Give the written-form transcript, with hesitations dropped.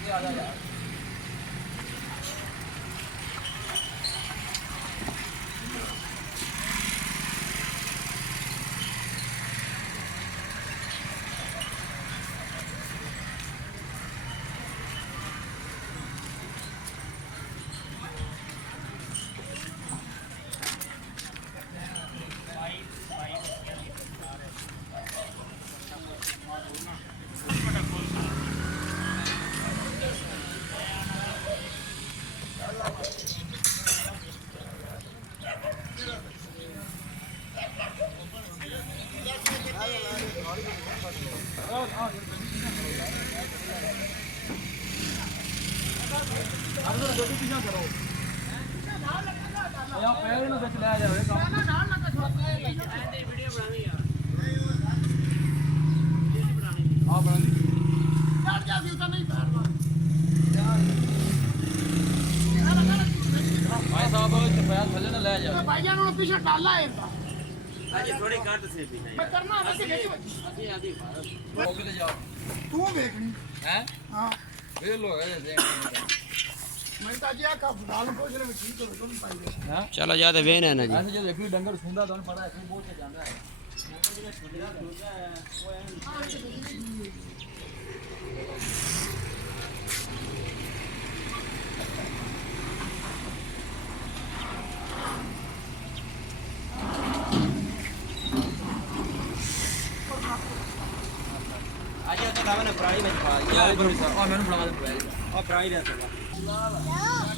ये आ जा यार भाईजान उन्होंने पीछे डाला है अजी थोड़ी काट से भी नहीं करना है कि अजी आधी मौके ते जाओ तू देखनी हैं हाँ वे लोग है देख मैं तो जी का डाल को जरा ठीक करो तुम पाइए हां चलो जाते वेन है ना जी ऐसे जो एक डंगर सुंदा तो पड़ा है बहुत से जांदा है आज तो लावा ना प्राणी में पा और मैंने बड़ा और प्राणी रहता है